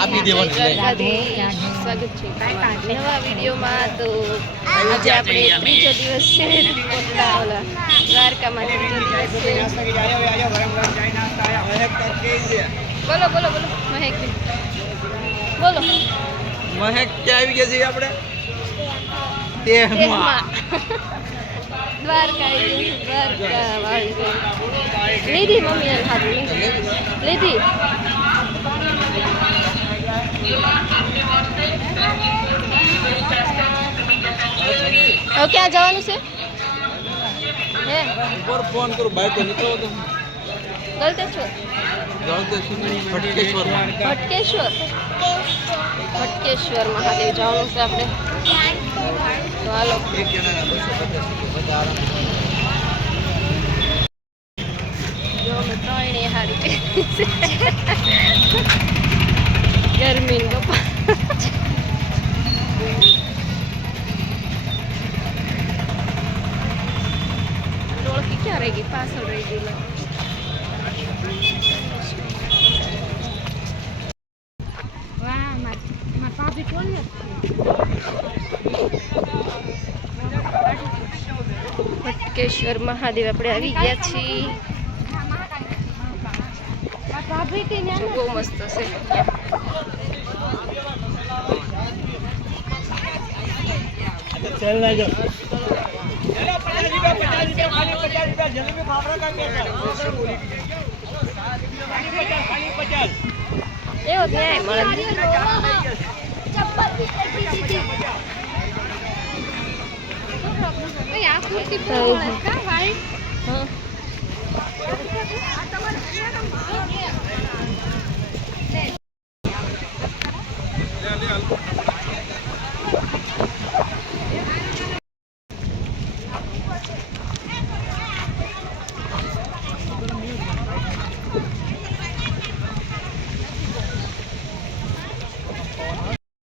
આપી દેવાનું છે. સ્વાગત છે નવા વિડીયોમાં. તો આજે આપણે ત્રીજો દિવસ છે દ્વારકામાં ત્રીજો દિવસ છે. બોલો બોલો બોલો મહેક બોલો. મહેક ક્યાં આવી ગયા છે આપણે? તેહમાં. દ્વારકા આવી ગયા છે. દ્વારકા આવી ગયા. લીધી મમ્મીએ હાથ લીધી. હવે ક્યાં જવાનું છે? હે ઉપર ફોન કરું બાઈક તો નીકળો તો ગલતેશ્વર ફટકેશ્વર ફટકેશ્વર મહાદેવ જવાનું છે આપણે. તો હાલો જો અમે ત્રણે હારી ગરમી બાપા. ડોળકી ક્યાં રહી ગઈ? પાછળ રહી ગઈ. ફટકેશ્વર મહાદેવ આપણે આવી ગયા છીએ. બહુ મસ્ત છે. એવો ન્યાય મળે.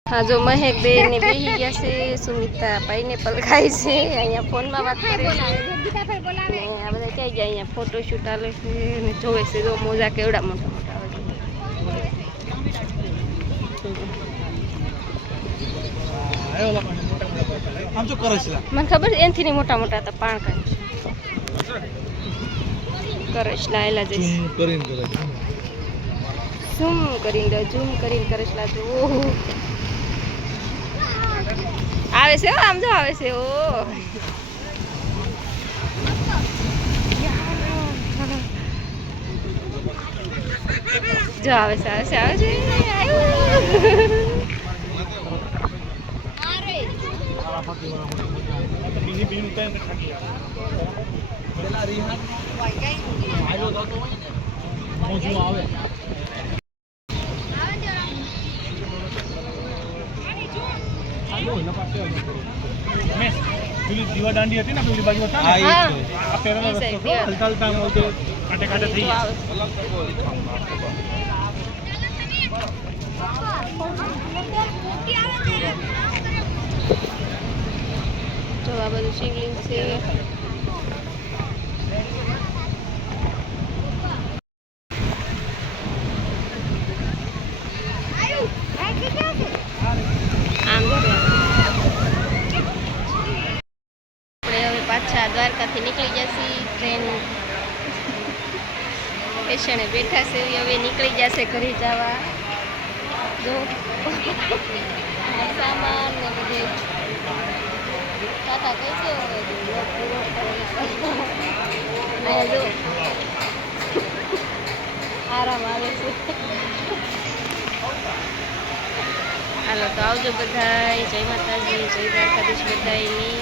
હા જો મહેક બેન ને બેસી ગયા છે. સુમિતા પાઇનેપલ ખાય છે. અહીંયા ફોનમાં વાત કરે છે. આ બધા ક્યાં ગયા? અહીંયા ફોટોશૂટ ચાલે છે ને જોવે છે. જો મોજા કેવડા મોટા મોટા આવે છે. મને ખબર છે એનથી નહીં મોટા મોટા હતા. પાણ કાઢ કરેશ લાયેલા જઈશ. ઝૂમ કરીને કરેશલા જો આવે છે. આમ જો આવે છે. ઓ જો આવે છે આવે છે. દીવા દાંડી હતી ને પેલી બાજુ હતા ને આ પેરાનો રસ્તો હતો હલતા આમ આવતો કાંટે કાંટે થઈ ગયા. જો આ બધું શિવલિંગ છે. પાછા દ્વારકાથી નીકળી જશે. ટ્રેન સ્ટેશને બેઠા છે. હવે નીકળી જશે ઘરે જવા. જો સામાન ને બધું કાકા કઈ છે. અહીંયા જો આરામ આવે છે. હાલો તો આવજો બધા. જય માતાજી, જય દ્વારકાધીશ બધાની.